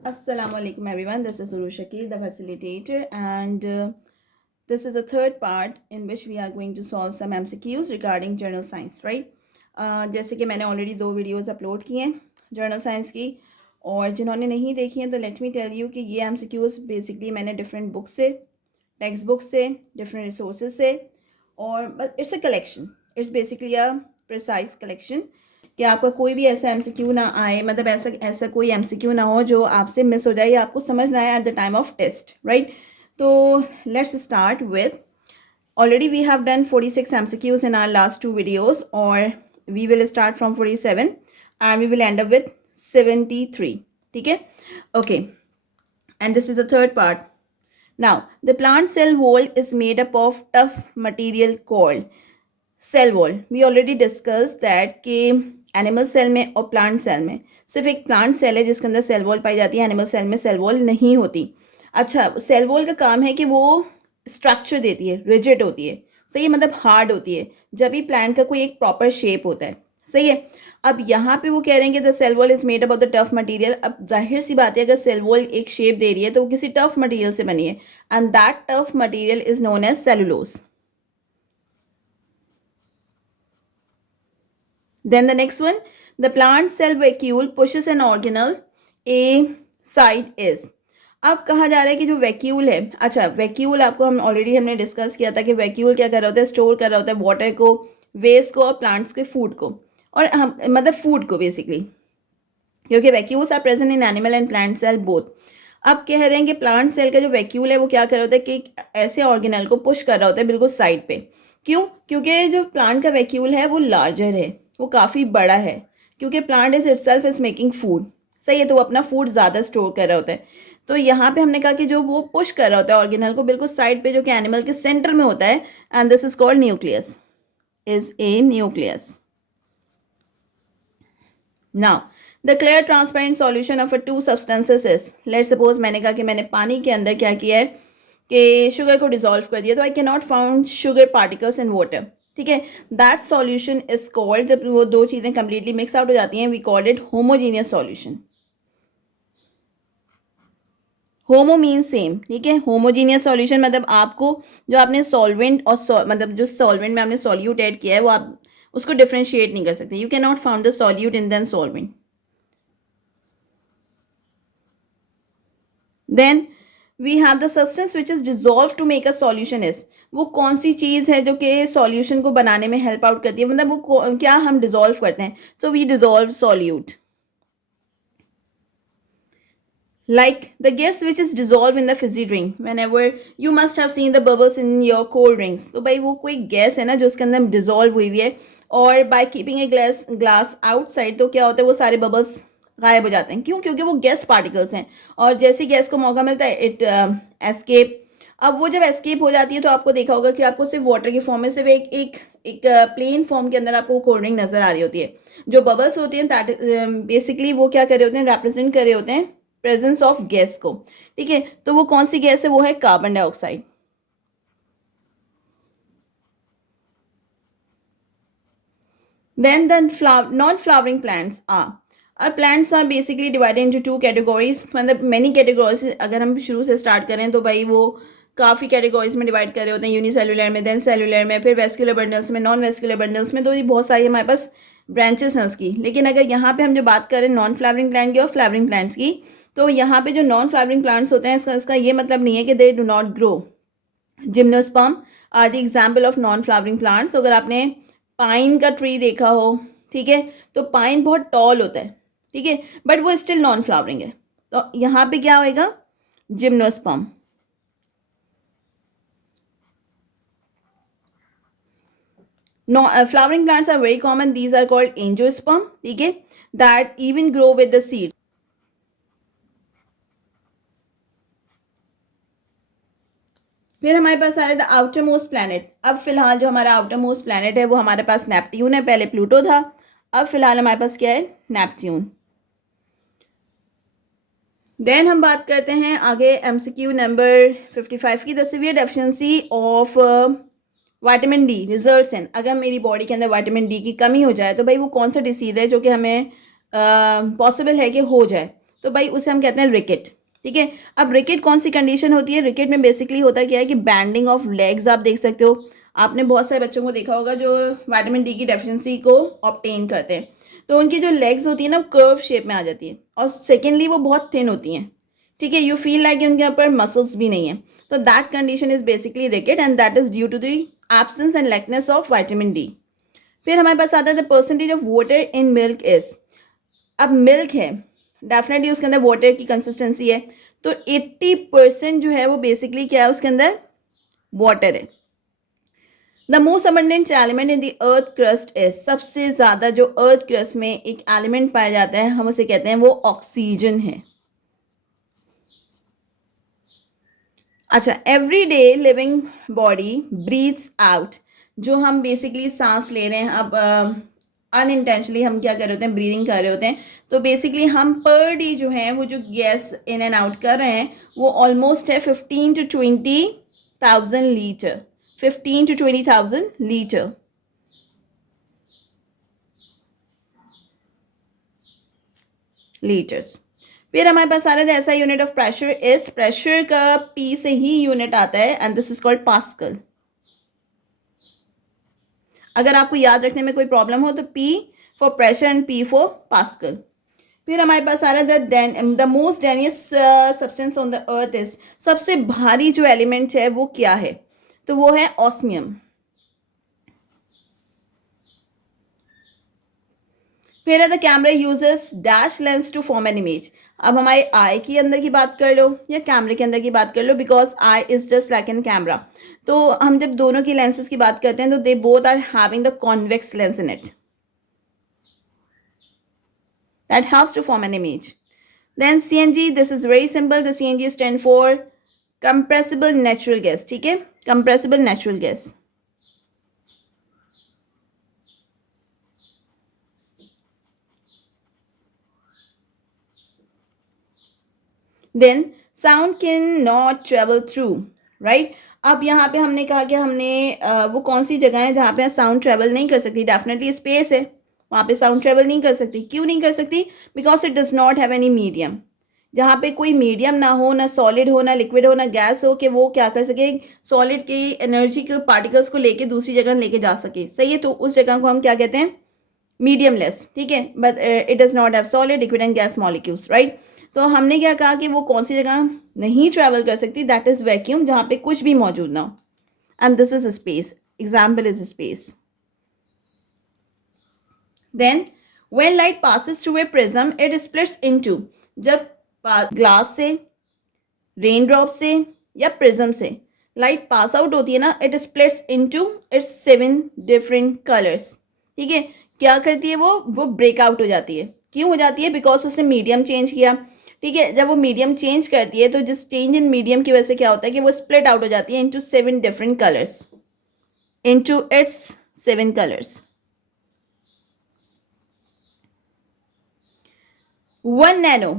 Assalamu alaikum everyone. This is Uru Shakil, the facilitator, and this is a third part in which we are going to solve some MCQs regarding journal science, right? जैसे कि मैंने already 2 videos upload किए हैं journal science की, और जिन्होंने नहीं देखी हैं तो लेट मी टेल यू कि ये MCQs बेसिकली मैंने डिफरेंट बुक से, टेक्स्ट बुक से, डिफरेंट रिसोर्सेज से, और it's a collection, it's basically a precise collection कि आपका कोई भी ऐसा MCQ ना आए, मतलब ऐसा कोई MCQ ना हो जो आपसे मिस हो जाए या आपको समझ ना आए at the time of test, right? तो let's start with, already we have done 46 MCQs in our last 2 videos, or we will start from 47 and we will end up with 73. ठीक है? Okay, and this is the third part. Now the plant cell wall is made up of tough material called cell wall. We already discuss that कि animal cell में और plant cell में सिर्फ एक plant cell है जिसके अंदर cell wall पाई जाती है, एनिमल सेल में सेल वॉल नहीं होती. अच्छा, सेल वॉल का काम है कि वो स्ट्रक्चर देती है, रिजिड होती है, सही है, मतलब हार्ड होती है जब भी प्लांट का कोई एक प्रॉपर शेप होता है, सही है. अब यहाँ पे वो कह रहे हैं कि the cell wall is made up of the tough material. अब जाहिर सी बात है, अगर सेल वॉल एक शेप दे रही है तो वो किसी टफ मटेरियल से बनी है, and that tough material is known as cellulose. Then the next one, the plant cell vacuole pushes an organelle a side is. अब कहा जा रहा है कि जो वैक्यूल है, अच्छा वैक्यूल आपको हमने डिस्कस किया था कि वैक्यूल क्या कर रहा होता है, स्टोर कर रहा होता है वाटर को, वेस्ट को और प्लांट्स के फूड को, और हम मतलब फूड को बेसिकली, क्योंकि vacuoles are present in animal and plant cell both. अब कह रहे हैं कि प्लांट सेल का जो वैक्यूल है वो क्या कर रहा होता है कि ऐसे ऑर्गेनल को पुश कर रहा होता है बिल्कुल साइड पे. क्यों? क्योंकि जो प्लांट का वैक्यूल है वो लार्जर है, वो काफ़ी बड़ा है, क्योंकि plant is itself is making food, सही है, तो वो अपना फूड ज़्यादा स्टोर कर रहा होता है. तो यहाँ पे हमने कहा कि जो वो पुश कर रहा होता है ऑर्गेनल को बिल्कुल साइड पे, जो कि एनिमल के सेंटर में होता है, and this is called nucleus, is a nucleus. Now the clear transparent solution of a to substances is, let suppose मैंने कहा कि मैंने पानी के अंदर क्या किया है कि शुगर को डिजोल्व कर दिया, तो I can not found sugar particles in water. ठीक है, दैट सॉल्यूशन इज कॉल्ड, जब वो दो चीज़ें कंप्लीटली मिक्स आउट हो जाती हैं, we called it homogeneous solution. Homo mean same, ठीक है, होमोजीनियस सॉल्यूशन मतलब आपको जो आपने सॉल्वेंट और मतलब जो सॉल्वेंट में आपने सॉल्यूट ऐड किया है वो आप उसको डिफ्रेंशिएट नहीं कर सकते. You can not found the solute in then solvent. Then we have the substance which is dissolve to make a solution is, वो कौन सी चीज़ है जो कि सॉल्यूशन को बनाने में हेल्प आउट करती है, मतलब वो क्या हम डिजोल्व करते हैं, so we dissolve solute. Like the gas which is dissolved in the fizzy drink, whenever you must have seen the bubbles in your cold drinks, तो भाई वो कोई गैस है ना जो उसके अंदर डिजोल्व हुई हुई है, और by keeping a glass outside तो क्या होता है वो सारे बबल्स गायब हो जाते हैं. क्यों? क्योंकि वो गैस पार्टिकल्स हैं, और जैसे गैस को मौका मिलता है इट एस्केप. अब वो जब एस्केप हो जाती है तो आपको देखा होगा कि आपको सिर्फ वाटर की फॉर्म में सिर्फ एक एक एक प्लेन फॉर्म के अंदर आपको कोल्ड ड्रिंक नजर आ रही होती है. जो बबल्स होती हैं दैट बेसिकली वो क्या कर रहे होते हैं, रिप्रेजेंट कर रहे होते हैं प्रेजेंस ऑफ गैस को. ठीक है, तो वो कौन सी गैस है, वो है carbon dioxide. Then the non-flowering plants are. Our plants are basically divided into two categories. मतलब many categories, अगर हम शुरू से स्टार्ट करें तो भाई वो काफ़ी कैटेगरीज में डिवाइड कर रहे होते हैं, यूनिसेलुलर में, देन सेलुलर में, फिर वेस्कुलर बंडल्स में, नॉन वेस्कुलर बंडल्स में, तो ये बहुत सारी हमारे पास ब्रांचेस हैं उसकी. लेकिन अगर यहाँ पे हम जो बात करें नॉन फ्लावरिंग प्लांट की और फ्लावरिंग प्लांट्स की, तो यहाँ पे जो नॉन फ्लावरिंग प्लांट्स होते हैं इसका ये मतलब नहीं है कि they do not grow. Gymnosperm are the example of non flowering plants. अगर आपने पाइन का ट्री देखा हो, ठीक है, तो पाइन बहुत टॉल होता है, ठीक है, बट वो स्टिल नॉन फ्लावरिंग है, तो यहाँ पे क्या होएगा, gymnosperm. No, flowering plants are very common. These are called angiosperm, ठीक है, that even grow with the seeds. फिर हमारे पास आ रहा था आउटर मोस्ट प्लैनेट. अब फिलहाल जो हमारा आउटर मोस्ट प्लैनेट है वो हमारे पास नेपट्यून है, पहले प्लूटो था, अब फिलहाल हमारे पास क्या है, नेपट्यून. देन हम बात करते हैं आगे MCQ नंबर 55 की, the severe deficiency of vitamin D results in. अगर मेरी बॉडी के अंदर विटामिन डी की कमी हो जाए तो भाई वो कौन सा डिसीज है जो कि हमें पॉसिबल है कि हो जाए, तो भाई उसे हम कहते हैं रिकेट, ठीक है। अब रिकेट कौन सी कंडीशन होती है? रिकेट में बेसिकली होता क्या है कि बैंडिंग ऑफ लेग्स आप देख सकते हो। आपने बहुत सारे बच्चों को देखा होगा जो विटामिन डी की डेफिशिएंसी को ऑब्टेन करते हैं, तो उनकी जो लेग्स होती है ना कर्व शेप में आ जाती है, और सेकेंडली वो बहुत थिन होती हैं, ठीक है। यू फील लाइक उनके ऊपर मसल्स भी नहीं है, तो that condition is basically ricket and that is due to the absence and lackness of vitamin D. फिर हमारे पास आता है the percentage of water in milk is. अब मिल्क है, डेफिनेटली उसके अंदर वाटर की कंसिस्टेंसी है, तो 80% जो है वो बेसिकली क्या है, उसके अंदर वाटर है। The most abundant element in the earth crust is, सबसे ज़्यादा जो अर्थ क्रस्ट में एक एलिमेंट पाया जाता है हम उसे कहते हैं वो ऑक्सीजन है। अच्छा, every day living body breathes out, जो हम बेसिकली सांस ले रहे हैं, अब अनइंटेंशनली हम क्या कर रहे होते हैं, ब्रीदिंग कर रहे होते हैं, तो बेसिकली हम पर डे जो है वो जो गैस इन एंड आउट कर रहे हैं वो ऑलमोस्ट है 15 to 20,000 litre, 15 to 20,000 litre. Litres. फिर हमारे पास आ रहा है ऐसा unit of pressure is, pressure का पी से ही यूनिट आता है and this is called pascal. अगर आपको याद रखने में कोई प्रॉब्लम हो तो P for pressure and P for pascal. फिर हमारे पास आ रहा है the most dense substance on the earth is, सबसे भारी जो एलिमेंट है वो क्या है, तो वो है ऑस्मियम। फिर है the camera uses dash lens to form an image. अब हमारे आई के अंदर की बात कर लो या कैमरे के अंदर की बात कर लो, because I is just like an camera, तो हम जब दोनों की लेंसेज की बात करते हैं तो they both are having the convex lens in it that helps to form an image. Then CNG, this is very simple. The CNG stand for compressible natural gas, ठीक है, compressible natural gas. Then sound can not travel through, right? अब यहाँ पे हमने कहा कि हमने वो कौन सी जगह है जहाँ पे साउंड ट्रेवल नहीं कर सकती, डेफिनेटली स्पेस है, वहाँ पे साउंड ट्रेवल नहीं कर सकती। क्यों नहीं कर सकती? Because it does not have any medium, जहाँ पे कोई मीडियम ना हो, ना सॉलिड हो, ना लिक्विड हो, ना गैस हो, कि वो क्या कर सके, सॉलिड की एनर्जी के पार्टिकल्स को लेके दूसरी जगह लेके जा सके, सही है, तो उस जगह को हम क्या कहते हैं, मीडियम लेस, ठीक है। But it does not have solid liquid and gas molecules, right. तो हमने क्या कहा कि वो कौन सी जगह नहीं ट्रैवल कर सकती, दैट इज वैक्यूम, जहाँ पे कुछ भी मौजूद ना हो, and this is space, example is space. Then when light passes through a prism it splits into, जब ग्लास से, रेन ड्रॉप से या प्रिज्म से लाइट पास आउट होती है ना, it splits into its 7 different colours, ठीक है। क्या करती है वो ब्रेकआउट हो जाती है। क्यों हो जाती है? बिकॉज उसने मीडियम चेंज किया, ठीक है। जब वो मीडियम चेंज करती है तो जिस चेंज इन मीडियम की वजह से क्या होता है कि वो स्प्लिट आउट हो जाती है into 7 different colours, into its 7 colours. 1 nano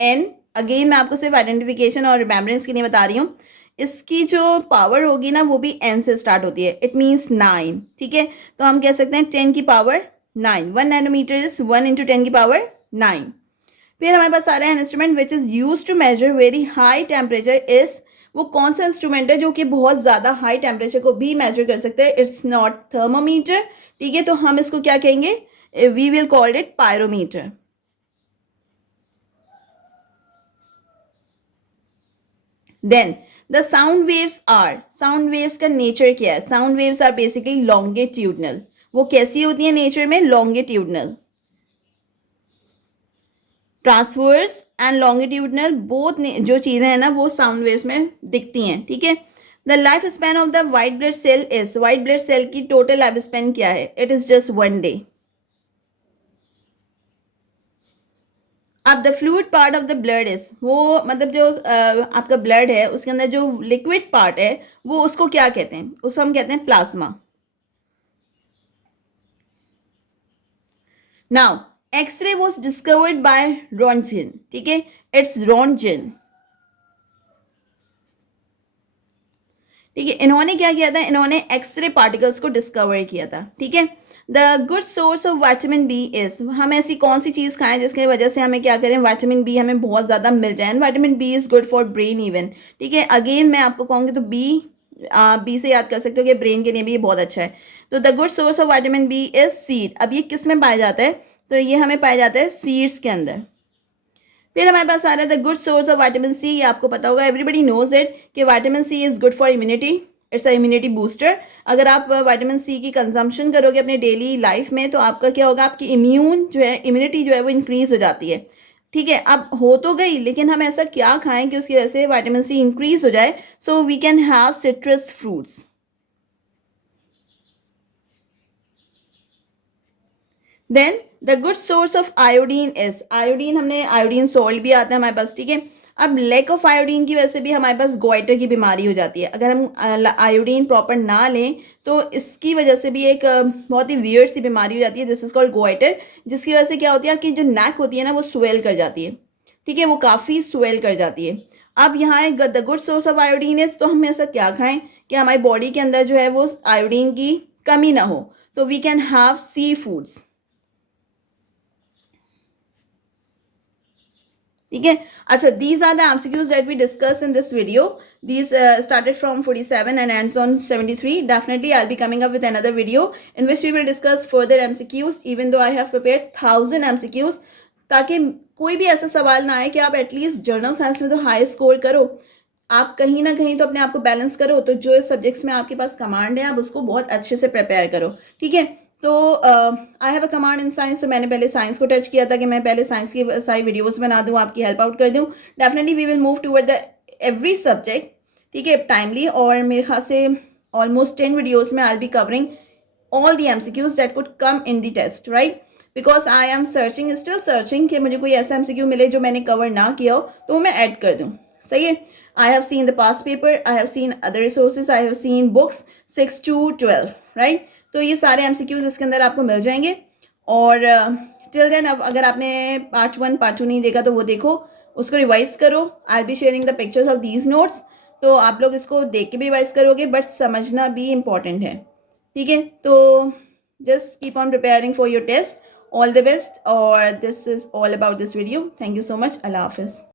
N, again मैं आपको सिर्फ आइडेंटिफिकेशन और रिमेम्बरेंस के लिए बता रही हूँ, इसकी जो पावर होगी ना वो भी एन से स्टार्ट होती है, इट मीन्स 9, ठीक है। तो हम कह सकते हैं 10 की पावर 9, 1 नैनोमीटर इज 1 इंटू 10 की पावर 9। फिर हमारे पास आ रहा है instrument which is use to measure very high temperature is, वो कौन सा इंस्ट्रूमेंट है जो कि बहुत ज़्यादा हाई टेम्परेचर को भी मेजर कर सकते हैं, इट्स नॉट थर्मोमीटर, ठीक है। तो हम इसको क्या कहेंगे, we will call it pyrometer. Then the sound waves are, sound waves का nature क्या है? Sound waves are basically longitudinal. वो कैसी होती है नेचर में? longitudinal. Transverse and longitudinal both जो चीज़ें हैं ना वो साउंड वेव्स में दिखती हैं, ठीक है। The life span of the white blood cell is, white blood cell की टोटल लाइफ स्पैन क्या है? It is just 1 day. अब the fluid part of the blood is, वो मतलब जो आपका ब्लड है उसके अंदर जो लिक्विड पार्ट है वो उसको क्या कहते हैं? उसको हम कहते हैं plasma. Now x ray was discovered by Roentgen, ठीक है, इट्स रॉन्टजन, ठीक है। इन्होंने क्या किया था? इन्होंने एक्सरे पार्टिकल्स को डिस्कवर किया था, ठीक है। The good source of vitamin B is, हम ऐसी कौन सी चीज़ खाएं जिसकी वजह से हमें क्या करें, विटामिन बी हमें बहुत ज़्यादा मिल जाए। And vitamin B is good for brain even. ठीक है, अगेन मैं आपको कहूँगी तो बी से याद कर सकते हो कि ब्रेन के लिए भी ये बहुत अच्छा है। तो the good source of vitamin B is seed. अब ये किस में पाया जाता है, तो ये हमें पाया जाता है सीड्स के अंदर। फिर हमारे पास आ रहा है the good source of vitamin C. ये आपको पता होगा, एवरीबडी नोज इट कि vitamin C is good for immunity, it's a immunity booster. अगर आप विटामिन सी की कंजम्पशन करोगे अपने डेली लाइफ में तो आपका क्या होगा, आपकी इम्यूनिटी जो है वो इंक्रीज हो जाती है। ठीक है, अब हो तो गई, लेकिन हम ऐसा क्या खाएं कि उसकी वजह से विटामिन सी इंक्रीज हो जाए। So we can have citrus fruits. Then the good source of iodine is, iodine हमने आयोडीन सॉल्ट भी आता है हमारे पास। ठीक है, अब लैक ऑफ आयोडीन की वजह से भी हमारे पास गोइटर की बीमारी हो जाती है। अगर हम आयोडीन प्रॉपर ना लें तो इसकी वजह से भी एक बहुत ही वियर्ड सी बीमारी हो जाती है, दिस इज कॉल्ड गोइटर। जिसकी वजह से क्या होती है कि जो नेक होती है ना वो स्वेल कर जाती है। ठीक है, वो काफ़ी स्वेल कर जाती है। अब यहाँ है the good source of iodine is, तो हम ऐसा क्या खाएं कि हमारी बॉडी के अंदर जो है वो आयोडीन की कमी ना हो। तो we can have sea foods. ठीक है, अच्छा, these are the MCQs that we discussed in this video. These started from 47 and ends on 73. Definitely I'll be coming up with another video in which we will discuss further MCQs, even though I have prepared 1000 MCQs, ताकि कोई भी ऐसा सवाल ना आए कि आप at least journal science में तो हाई स्कोर करो, आप कहीं ना कहीं तो अपने आप को बैलेंस करो। तो जो सब्जेक्ट्स में आपके पास कमांड है आप उसको बहुत अच्छे से प्रिपेयर करो। ठीक है, तो I have a command in science. तो मैंने पहले साइंस को टच किया था कि मैं पहले साइंस की सारी वीडियोस बना दूँ, आपकी हेल्प आउट कर दूँ। Definitely we will move toward the every subject, ठीक है, टाइमली। और मेरे ख्याल से ऑलमोस्ट 10 वीडियोज़ में I will be covering all the MCQs that could come in the test, right? Because I am searching, still searching कि मुझे कोई ऐसा MCQ मिले जो मैंने कवर ना किया हो तो वो मैं ऐड कर दूँ। सही है, I have seen the past paper, I have seen other resources, I have seen books 6 to 12, right? तो ये सारे MCQs इसके अंदर आपको मिल जाएंगे। और टिल देन, अब अगर आपने पार्ट 1 पार्ट 2 नहीं देखा तो वो देखो, उसको रिवाइज करो। I be sharing the pictures of these notes, तो आप लोग इसको देख के भी रिवाइज करोगे, बट समझना भी इम्पॉर्टेंट है। ठीक है, तो just keep on preparing for your test. All the best. और this is all about this video. Thank you so much. अल्लाह हाफिज़।